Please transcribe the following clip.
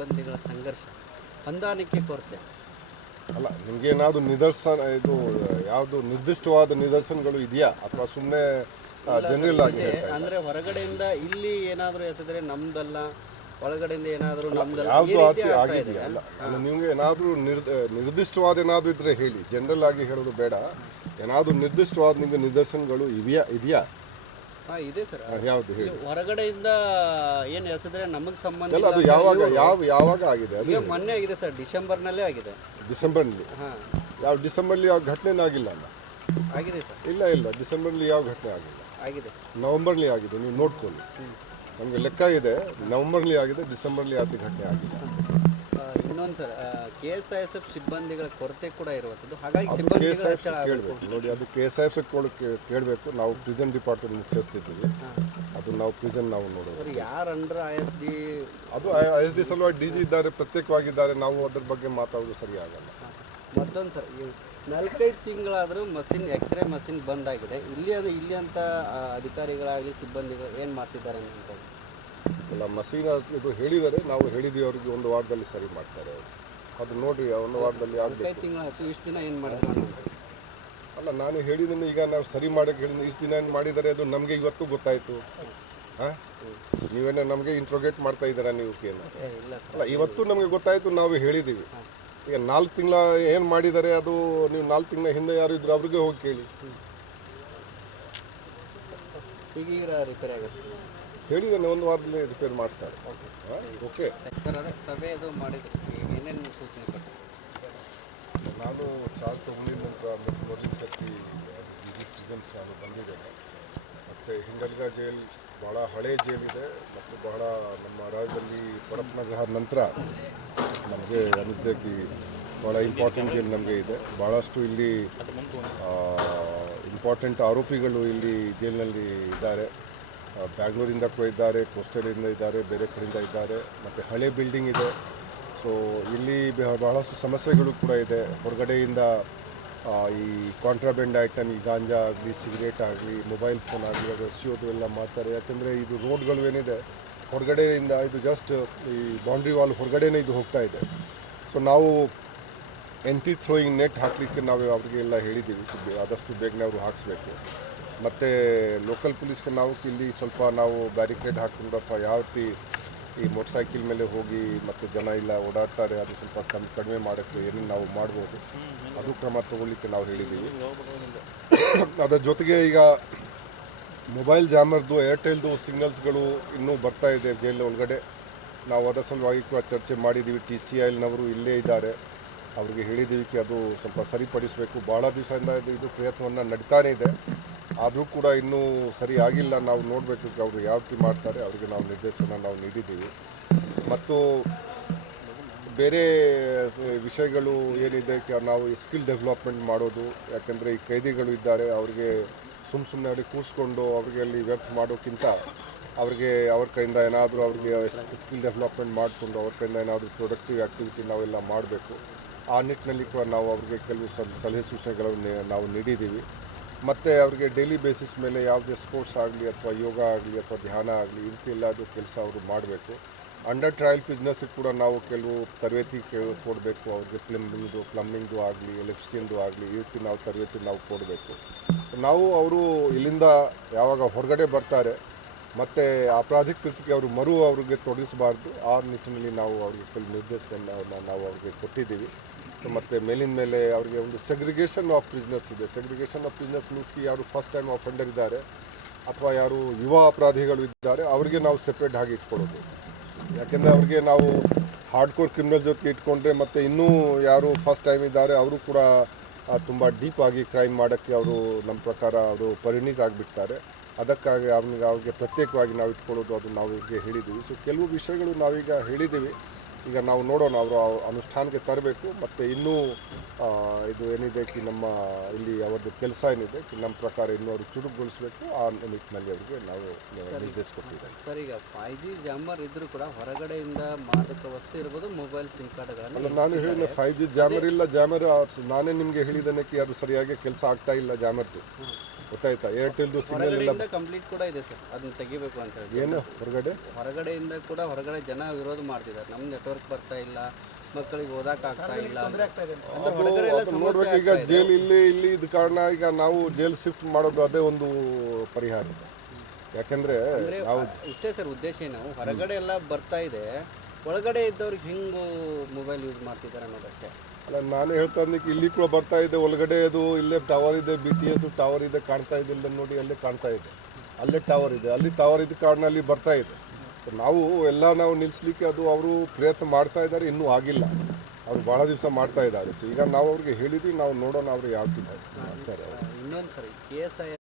ಸಿಬ್ಬಂದಿಗಳ ಸಂಘರ್ಷ, ಹೊಂದಾಣಿಕೆ ಕೊರತೆ. ಅಲ್ಲ, ನಿಮಗೇನಾದರೂ ನಿದರ್ಶನ ಇದು ಯಾವುದು ನಿರ್ದಿಷ್ಟವಾದ ನಿದರ್ಶನಗಳು ಇದೆಯಾ ಅಥವಾ ಸುಮ್ಮನೆ ಜನರಲ್ ಆಗಿ ಹೇಳ್ತಾ ಇದ್ದೀರಾ? ಅಂದ್ರೆ ಹೊರಗಡೆಯಿಂದ ಇಲ್ಲಿ ಏನಾದರೂ ಎಸೆದ್ರೆ ನಮ್ದಲ್ಲ, ಒಳಗಡೆಯಿಂದ ಏನಾದರೂ ನಮ್ದಲ್ಲ, ಯಾವುದು ಈ ರೀತಿ ಆರ್ತಿ ಆಗ್ತಾ ಆಗಿದೆಯಾ? ಇದೆ. ಅಲ್ಲ, ನಿಮಗೆ ಏನಾದರೂ ನಿರ್ದಿಷ್ಟವಾದ ಏನಾದರೂ ಇದ್ರೆ ಹೇಳಿ, ಜನರಲ್ ಆಗಿ ಹೇಳೋದು ಬೇಡ. ಏನಾದರೂ ನಿರ್ದಿಷ್ಟವಾದ ನಿಮಗೆ ನಿದರ್ಶನಗಳು ಇದೆಯಾ? ಇದೆ ಸರ್. ಯಾವುದು ಹೇಳಿ? ಹೊರಗಡೆಯಿಂದ ಏನು ಎಸೆದ್ರೆ ನಮಗೆ ಸಂಬಂಧ ಅಲ್ಲ, ಅದು ಯಾವಾಗ ಆಗಿದೆ? ಅದು ಈಗ ಮೊನ್ನೆ ಆಗಿದೆ ಸರ್, ಡಿಸೆಂಬರ್ನಲ್ಲೇ ಆಗಿದೆ. ಡಿಸೆಂಬರ್ನಲ್ಲಿ? ಯಾವ ಡಿಸೆಂಬರ್ಲಿ ಯಾವ ಘಟನೆನೇ ಆಗಿಲ್ಲ ಅಲ್ಲ? ಆಗಿದೆ ಸರ್. ಇಲ್ಲ, ಡಿಸೆಂಬರ್ಲಿ ಯಾವ ಘಟನೆ ಆಗಿಲ್ಲ. ಆಗಿದೆ. ನವಂಬರ್ಲಿ ಆಗಿದೆ, ನೀವು ನೋಡ್ಕೊಳ್ಳಿ. ನಮಗೆ ಲೆಕ್ಕ ಇದೆ, ನವಂಬರ್ಲಿ ಆಗಿದೆ, ಡಿಸೆಂಬರ್ಲಿ ಯಾವ್ದು ಘಟನೆ ಆಗಿಲ್ಲ. ಇನ್ನೊಂದು ಸರ್, KSISF ಸಿಬ್ಬಂದಿಗಳ ಕೊರತೆ ಕೂಡ ಇರುವಂಥದ್ದು, ಹಾಗಾಗಿ KSIF ಕೇಳಬೇಕು ನೋಡಿ. ಅದು KSIF ಕೇಳಬೇಕು. ನಾವು ಪ್ರಿಸನ್ ಡಿಪಾರ್ಟ್ಮೆಂಟ್ ಮುಖ್ಯಸ್ಥಿದ್ದೀವಿ, ಅದು ನಾವು ಪ್ರಿಸನ್ ನಾವು ನೋಡೋದು. ಯಾರು ಅಂಡರ್ ISD, ಅದು ISD ಸಲುವಾಗಿ DG ಇದ್ದಾರೆ, ಪ್ರತ್ಯೇಕವಾಗಿದ್ದಾರೆ. ನಾವು ಅದ್ರ ಬಗ್ಗೆ ಮಾತಾಡೋದು ಸರಿ ಆಗಲ್ಲ. ಮತ್ತೊಂದು ಸರ್, 4-5 ತಿಂಗಳಾದರೂ ಮಷಿನ್ ಎಕ್ಸ್ರೇ ಮಷಿನ್ ಬಂದಾಗಿದೆ. ಇಲ್ಲಿ ಅಂತ ಅಧಿಕಾರಿಗಳಾಗಲಿ ಸಿಬ್ಬಂದಿಗಳು ಏನು ಮಾಡ್ತಿದ್ದಾರೆ ಅಂತ? ಇಲ್ಲ, ಮಷೀನ್ ಇದು ಹೇಳಿದ್ದಾರೆ, ನಾವು ಹೇಳಿದ್ದೀವಿ ಅವ್ರಿಗೆ, 1 ವಾರದಲ್ಲಿ ಸರಿ ಮಾಡ್ತಾರೆ ಅವರು. ಅದು ನೋಡಿರಿ, 1 ವಾರದಲ್ಲಿ ಆಗಬೇಕು. 5 ತಿಂಗಳು ಇಷ್ಟು ದಿನ ಏನು ಮಾಡಿದ್ರು? ಅಲ್ಲ, ನಾನು ಹೇಳಿದ್ದೀನಿ, ಈಗ ನಾವು ಸರಿ ಮಾಡೋಕ್ಕೆ ಹೇಳಿದ್ದೀನಿ. ಇಷ್ಟು ದಿನ ಏನು ಮಾಡಿದ್ದಾರೆ ಅದು ನಮಗೆ ಇವತ್ತು ಗೊತ್ತಾಯಿತು. ಹಾಂ, ನೀವೇನೋ ನಮಗೆ ಇಂಟ್ರೋಗೇಟ್ ಮಾಡ್ತಾ ಇದ್ದೀರಾ ನೀವು? ಇಲ್ಲ ಸರ್, ಅಲ್ಲ, ಇವತ್ತು ನಮಗೆ ಗೊತ್ತಾಯಿತು, ನಾವು ಹೇಳಿದ್ದೀವಿ. ಈಗ 4 ತಿಂಗಳ ಏನು ಮಾಡಿದ್ದಾರೆ ಅದು ನೀವು 4 ತಿಂಗಳ ಹಿಂದೆ ಯಾರು ಇದ್ರು ಅವ್ರಿಗೆ ಹೋಗಿ ಕೇಳಿ. ಈಗ ರಿಪೇರಿ ಆಗುತ್ತೆ ಹೇಳಿದ್ದಾನೆ, 1 ವಾರದಲ್ಲಿ ರಿಪೇರ್ ಮಾಡಿಸ್ತಾರೆ. Okay sir. ಅದಕ್ಕೆ ಸಭೆ ಅದು ಮಾಡಿದ್ರು, ಏನೇನು ಸೂಚನೆ ಕೊಟ್ಟರು? ನಾನು ಚಾರ್ಜ್ ತೊಗೊಂಡಿದ ನಂತರ ಮೊದಲಿನ ಸರ್ತಿ DG ಪ್ರಿಸನ್ಸ್ ನಾನು ಬಂದಿದ್ದೇನೆ. ಮತ್ತು ಹಿಂಗಲ್ಗ ಜೈಲ್ ಭಾಳ ಹಳೆ ಜೈಲ್ ಇದೆ ಮತ್ತು ಬಹಳ ನಮ್ಮ ರಾಜ್ಯದಲ್ಲಿ ಪರಪ್ಪನಗರ ನಂತರ ನಮಗೆ ಅನ್ನಿಸ್ದೆ ಭಾಳ ಇಂಪಾರ್ಟೆಂಟ್ ಜೈಲ್ ನಮಗೆ ಇದೆ. ಭಾಳಷ್ಟು ಇಲ್ಲಿ ಇಂಪಾರ್ಟೆಂಟ್ ಆರೋಪಿಗಳು ಇಲ್ಲಿ ಜೈಲಿನಲ್ಲಿ ಇದ್ದಾರೆ. ಬ್ಯಾಂಗ್ಳೂರಿಂದ ಕೂಡ ಇದ್ದಾರೆ, ಕೋಸ್ಟಲಿಂದ ಇದ್ದಾರೆ, ಬೇರೆ ಕಡೆಯಿಂದ ಇದ್ದಾರೆ. ಮತ್ತು ಹಳೆ ಬಿಲ್ಡಿಂಗ್ ಇದೆ. ಸೊ ಇಲ್ಲಿ ಬಹಳಷ್ಟು ಸಮಸ್ಯೆಗಳು ಕೂಡ ಇದೆ. ಹೊರಗಡೆಯಿಂದ ಈ ಕಾಂಟ್ರಾಬ್ಯಾಂಡ್ ಐಟಮ್, ಈ ಗಾಂಜಾ ಆಗಲಿ, ಸಿಗರೇಟ್ ಆಗಲಿ, ಮೊಬೈಲ್ ಫೋನ್ ಆಗಲಿ, ಅದು ಎಸೆಯೋದು ಎಲ್ಲ ಮಾಡ್ತಾರೆ. ಯಾಕೆಂದರೆ ಇದು ರೋಡ್ಗಳು ಏನಿದೆ ಹೊರಗಡೆಯಿಂದ, ಇದು ಜಸ್ಟ್ ಈ ಬೌಂಡ್ರಿ ವಾಲ್ ಹೊರಗಡೆನೇ ಇದು ಹೋಗ್ತಾ ಇದೆ. ಸೊ ನಾವು ಎಂಟಿ ಥ್ರೋಯಿಂಗ್ ನೆಟ್ ಹಾಕಲಿಕ್ಕೆ ನಾವು ಅವರಿಗೆಲ್ಲ ಹೇಳಿದ್ದೀವಿ, ಆದಷ್ಟು ಬೇಗನೆ ಅವರು ಹಾಕಿಸ್ಬೇಕು. ಮತ್ತು ಲೋಕಲ್ ಪೊಲೀಸ್ಗೆ ನಾವು ಇಲ್ಲಿ ಸ್ವಲ್ಪ ನಾವು ಬ್ಯಾರಿಕೇಡ್ ಹಾಕ್ಕೊಂಡು ಅಥವಾ ಯಾವ ರೀತಿ ಈ ಮೋಟರ್ ಸೈಕಲ್ ಮೇಲೆ ಹೋಗಿ ಮತ್ತು ಜನ ಇಲ್ಲ ಓಡಾಡ್ತಾರೆ, ಅದು ಸ್ವಲ್ಪ ಕಡಿಮೆ ಮಾಡೋಕ್ಕೆ ಏನೇನು ನಾವು ಮಾಡ್ಬೋದು ಅದು ಕ್ರಮ ತಗೊಳ್ಳಿಕ್ಕೆ ನಾವು ಹೇಳಿದ್ದೀವಿ. ಅದರ ಜೊತೆಗೆ ಈಗ ಮೊಬೈಲ್ ಜಾಮರ್ದು, ಏರ್ಟೆಲ್ದು ಸಿಗ್ನಲ್ಸ್ಗಳು ಇನ್ನೂ ಬರ್ತಾ ಇದೆ ಜೈಲಿನ ಒಳಗಡೆ. ನಾವು ಅದರ ಸಲುವಾಗಿ ಕೂಡ ಚರ್ಚೆ ಮಾಡಿದ್ದೀವಿ. TCILನವರು ಇಲ್ಲೇ ಇದ್ದಾರೆ, ಅವ್ರಿಗೆ ಹೇಳಿದ್ದೀವಿ ಅದು ಸ್ವಲ್ಪ ಸರಿಪಡಿಸಬೇಕು. ಭಾಳ ದಿವಸದಿಂದ ಇದು ಪ್ರಯತ್ನವನ್ನು ನಡೀತಾನೇ ಇದೆ, ಆದರೂ ಕೂಡ ಇನ್ನೂ ಸರಿ ಆಗಿಲ್ಲ. ನಾವು ನೋಡಬೇಕು ಅವರು ಯಾವ ರೀತಿ ಮಾಡ್ತಾರೆ, ಅವರಿಗೆ ನಾವು ನಿರ್ದೇಶನ ನಾವು ನೀಡಿದ್ದೀವಿ. ಮತ್ತು ಬೇರೆ ವಿಷಯಗಳು ಏನಿದೆ, ನಾವು ಸ್ಕಿಲ್ ಡೆವಲಪ್ಮೆಂಟ್ ಮಾಡೋದು. ಯಾಕೆಂದರೆ ಈ ಕೈದಿಗಳು ಇದ್ದಾರೆ, ಅವ್ರಿಗೆ ಸುಮ್ಮನೆ ಅವ್ರಿಗೆ ಕೂರಿಸ್ಕೊಂಡು ಅವ್ರಿಗೆ ಅಲ್ಲಿ ವ್ಯರ್ಥ ಮಾಡೋಕ್ಕಿಂತ ಅವ್ರಿಗೆ ಅವ್ರ ಕೈಯಿಂದ ಏನಾದರೂ ಅವ್ರಿಗೆ ಸ್ಕಿಲ್ ಡೆವಲಪ್ಮೆಂಟ್ ಮಾಡಿಕೊಂಡು ಅವ್ರ ಕೈಯಿಂದ ಏನಾದರೂ ಪ್ರೊಡಕ್ಟಿವ್ ಆ್ಯಕ್ಟಿವಿಟಿ ನಾವೆಲ್ಲ ಮಾಡಬೇಕು. ಆ ನಿಟ್ಟಿನಲ್ಲಿ ಕೂಡ ನಾವು ಅವ್ರಿಗೆ ಕೆಲವು ಸಲಹೆ ಸೂಚನೆಗಳನ್ನು ನಾವು ನೀಡಿದ್ದೀವಿ. ಮತ್ತು ಅವ್ರಿಗೆ ಡೈಲಿ ಬೇಸಿಸ್ ಮೇಲೆ ಯಾವುದೇ ಸ್ಪೋರ್ಟ್ಸ್ ಆಗಲಿ ಅಥವಾ ಯೋಗ ಆಗಲಿ ಅಥವಾ ಧ್ಯಾನ ಆಗಲಿ ಈ ರೀತಿ ಎಲ್ಲದು ಕೆಲಸ ಅವರು ಮಾಡಬೇಕು. ಅಂಡರ್ ಟ್ರಯಲ್ ಬಿಸ್ನೆಸ್ಸಿಗೆ ಕೂಡ ನಾವು ಕೆಲವು ತರಬೇತಿ ಕೊಡಬೇಕು. ಅವ್ರಿಗೆ ಪ್ಲಂಬಿಂಗ್ದು ಆಗಲಿ, ಎಲೆಕ್ಟ್ರಿಷಿಯನ್ದು ಆಗಲಿ ಈ ರೀತಿ ನಾವು ತರಬೇತಿ ನಾವು ಕೊಡಬೇಕು. ನಾವು ಅವರು ಇಲ್ಲಿಂದ ಯಾವಾಗ ಹೊರಗಡೆ ಬರ್ತಾರೆ ಮತ್ತು ಅಪರಾಧಿಕ ಕೃತ್ಯಕ್ಕೆ ಅವರು ಅವ್ರಿಗೆ ತೊಡಗಿಸಬಾರ್ದು. ಆ ನಿಟ್ಟಿನಲ್ಲಿ ನಾವು ಅವ್ರಿಗೆ ಕೆಲವು ನಿರ್ದೇಶನಗಳನ್ನು ನಾವು ಅವ್ರಿಗೆ ಕೊಟ್ಟಿದ್ದೀವಿ. ಮತ್ತು ಮೇಲಿನ ಮೇಲೆ ಅವರಿಗೆ ಒಂದು ಸೆಗ್ರಿಗೇಷನ್ ಆಫ್ ಪ್ರಿಸ್ನರ್ಸ್ ಇದೆ. ಸೆಗ್ರಿಗೇಷನ್ ಆಫ್ ಪ್ರಿಸ್ನರ್ಸ್ ಮೀನ್ಸ್ಗೆ ಯಾರು ಫಸ್ಟ್ ಟೈಮ್ ಅಫೆಂಡರ್ ಇದ್ದಾರೆ ಅಥವಾ ಯಾರು ಯುವ ಅಪರಾಧಿಗಳು ಇದ್ದಾರೆ ಅವರಿಗೆ ನಾವು ಸೆಪ್ರೇಟ್ ಆಗಿ ಇಟ್ಕೊಳ್ಳೋದು. ಯಾಕೆಂದರೆ ಅವ್ರಿಗೆ ನಾವು ಹಾರ್ಡ್ಕೋರ್ ಕ್ರಿಮಿನಲ್ ಜೊತೆಗೆ ಇಟ್ಕೊಂಡ್ರೆ ಮತ್ತು ಇನ್ನೂ ಯಾರು ಫಸ್ಟ್ ಟೈಮ್ ಇದ್ದಾರೆ ಅವರು ಕೂಡ ತುಂಬ ಡೀಪ್ ಆಗಿ ಕ್ರೈಮ್ ಮಾಡೋಕ್ಕೆ ಅವರು ನಮ್ಮ ಪ್ರಕಾರ ಅವರು ಪರಿಣಿತ ಆಗಿಬಿಡ್ತಾರೆ. ಅದಕ್ಕಾಗಿ ಅವ್ರಿಗೆ ಪ್ರತ್ಯೇಕವಾಗಿ ನಾವು ಇಟ್ಕೊಳ್ಳೋದು ಅದು ನಾವು ಇವ್ರಿಗೆ ಹೇಳಿದ್ದೀವಿ. ಸೊ ಕೆಲವು ವಿಷಯಗಳು ನಾವೀಗ ಹೇಳಿದ್ದೀವಿ, ಈಗ ನಾವು ನೋಡೋಣ ಅವರು ಅನುಷ್ಠಾನಕ್ಕೆ ತರಬೇಕು. ಮತ್ತು ಇನ್ನೂ ಇದು ಏನಿದೆ ನಮ್ಮ ಇಲ್ಲಿ ಅವ್ರದ್ದು ಕೆಲಸ ಏನಿದೆ ನಮ್ಮ ಪ್ರಕಾರ ಇನ್ನೂ ಅವರು ಚುರುಕುಗೊಳಿಸಬೇಕು. ಆ ನಿಟ್ಟಿನಲ್ಲಿ ಅವರಿಗೆ ನಾವು ನಿರ್ದೇಶ ಕೊಟ್ಟಿದ್ದೇವೆ. ಸರ್, ಈಗ 5G ಜಾಮರ್ ಇದ್ದರೂ ಕೂಡ ಹೊರಗಡೆಯಿಂದ ಮಾದಕ ವಸ್ತು ಇರ್ಬೋದು, ಮೊಬೈಲ್ ಸಿಮ್ ಕಾರ್ಡ್ಗಳನ್ನು ನಾನು ಹೇಳಿದೆ 5G ಜಾಮರ್ ಇಲ್ಲ. ಜಾಮರ್ ನಾನೇ ನಿಮಗೆ ಹೇಳಿದ್ದೇನೆ ಅದು ಸರಿಯಾಗಿ ಕೆಲಸ ಆಗ್ತಾ ಇಲ್ಲ ಜಾಮರ್ದು. ಗೊತ್ತಾಯ್ತಾ ಏರ್ಟೆಲ್ದು ಸಿಗ್ನಲ್ ಎಲ್ಲ ಹೊರಗಡೆಯಿಂದ ಕಂಪ್ಲೀಟ್ ಕೂಡ ಇದೆ ಸರ್, ಅದನ್ನ ತೆಗಿಬೇಕು ಅಂತ ಹೇಳಿ. ಏನು ಹೊರಗಡೆ ಹೊರಗಡೆಯಿಂದ ಕೂಡ ಹೊರಗಡೆ ಜನ ವಿರೋಧ ಮಾಡ್ತಿದ್ದಾರೆ, ನಮ್ಮ ನೆಟ್ವರ್ಕ್ ಬರ್ತಾ ಇಲ್ಲ, ಮಕ್ಕಳಿಗೆ ಓದಕ್ಕೆ ಆಗ್ತಾ ಇಲ್ಲ ಅಂದ್ರೆ ಹೊರಗಡೆ ಎಲ್ಲ ಸಮಸ್ಯೆ ನೋಡ್ಬೇಕು. ಈಗ ಜೈಲ್ ಇಲ್ಲಿ ಇದ್ದ ಕಾರಣ ಈಗ ನಾವು ಜೈಲ್ ಶಿಫ್ಟ್ ಮಾಡೋದು ಅದೇ ಒಂದು ಪರಿಹಾರ ಇದೆ. ಯಾಕೆಂದರೆ ನಾವು ಇಷ್ಟೇ ಸರ್ ಉದ್ದೇಶ ಏನು, ಹೊರಗಡೆ ಎಲ್ಲ ಬರ್ತಾ ಇದೆ, ಒಳಗಡೆ ಇದ್ದವ್ರಿಗೆ ಹಿಂಗೆ ಮೊಬೈಲ್ ಯೂಸ್ ಮಾಡ್ತಿದ್ದಾರೆ ಅನ್ನೋದಷ್ಟೇ. ಅಲ್ಲ, ನಾನು ಹೇಳ್ತಾ ಇದ್ದಕ್ಕೆ ಇಲ್ಲಿ ಕೂಡ ಬರ್ತಾ ಇದೆ, ಒಳಗಡೆ ಅದು ಇಲ್ಲೇ ಟವರ್ ಇದೆ, BTS ಟವರ್ ಇದೆ, ಕಾಣ್ತಾ ಇದೆ, ಇಲ್ಲ ನೋಡಿ ಅಲ್ಲೇ ಕಾಣ್ತಾ ಇದೆ, ಅಲ್ಲೇ ಟವರ್ ಇದೆ, ಅಲ್ಲಿ ಟವರ್ ಇದ್ದ ಕಾರಣ ಅಲ್ಲಿ ಬರ್ತಾ ಇದೆ. ಸೊ ನಾವು ನಿಲ್ಲಿಸ್ಲಿಕ್ಕೆ ಅದು ಅವರು ಪ್ರಯತ್ನ ಮಾಡ್ತಾ ಇದ್ದಾರೆ, ಇನ್ನೂ ಆಗಿಲ್ಲ, ಅವರು ಭಾಳ ದಿವಸ ಮಾಡ್ತಾ ಇದ್ದಾರೆ. ಸೊ ಈಗ ನಾವು ಅವ್ರಿಗೆ ಹೇಳಿದ್ವಿ, ನಾವು ನೋಡೋಣ ಅವರು ಯಾವ ಮಾಡ್ತಾರೆ. ಇನ್ನೊಂದು ಸರಿ KSI